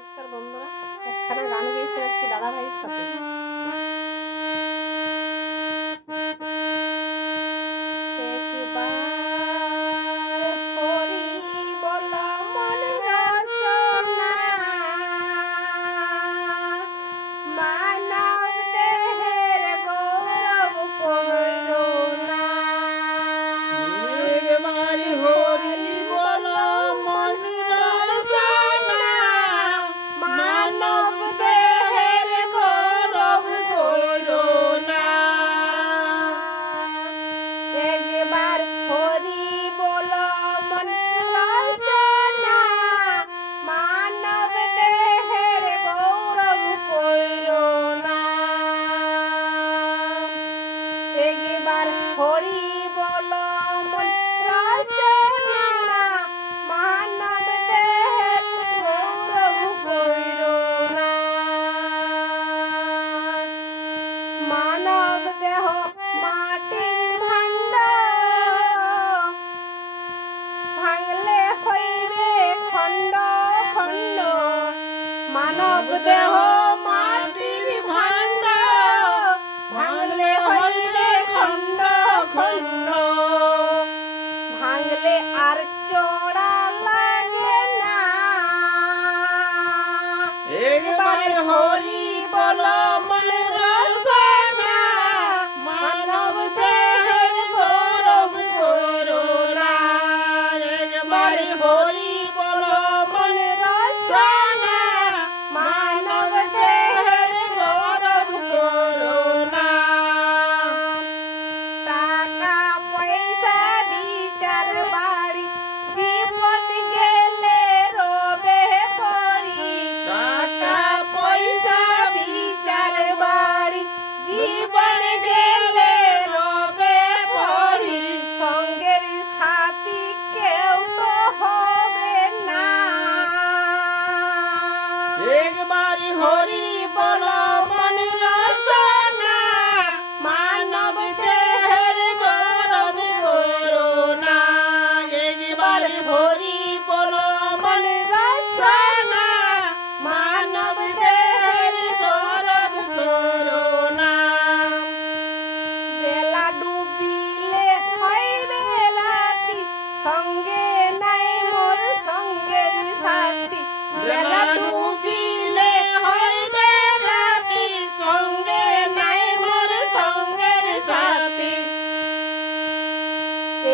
নমস্কার বন্ধুরা, একখানা গান গেয়ে শোনাচ্ছি দাদা ভাইয়ের সাথে। হরি বল মন রসনা মানব দেহের গৌরব কইরো না। মানব দেহ মাটির ভাণ্ড, ভাঙলে হইবে খণ্ড খণ্ড। মানব দেহ মাটির ভাণ্ড, ভাঙলে হইবে খণ্ড খণ্ড। ভাঙলে আর চড়া লাগে না। একবার হরি বল মন রসনা মানব দেহের গৌরব কইরো না। একবার হরি বল মন রসনা মানব দেহের গৌরব কইরো না। টাকা পয়সা বিচার বাড়ি জীবন গেলে রবে পড়ি। টাকা পয়সা বিচার বাড়ি জীবন গেলে রবে পড়ি। সঙ্গের সাথী কেউ তো হবে না। একবার হরি বল মন রসনা মানব দেহের গৌরব কইরো না। একবার হরি বল মন রসনা মানব দেহের গৌরব কইরো না। বেলা ডুবিলে হইবে রাতি, সঙ্গে নাই মোর সঙ্গের সাথী। বেলা ডুবিলে হইবে রাতি, সঙ্গে নাই মোর সঙ্গের সাথী।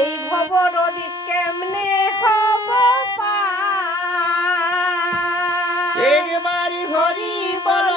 এই ভব নদী কেমনে হব পার। একবার হরি বল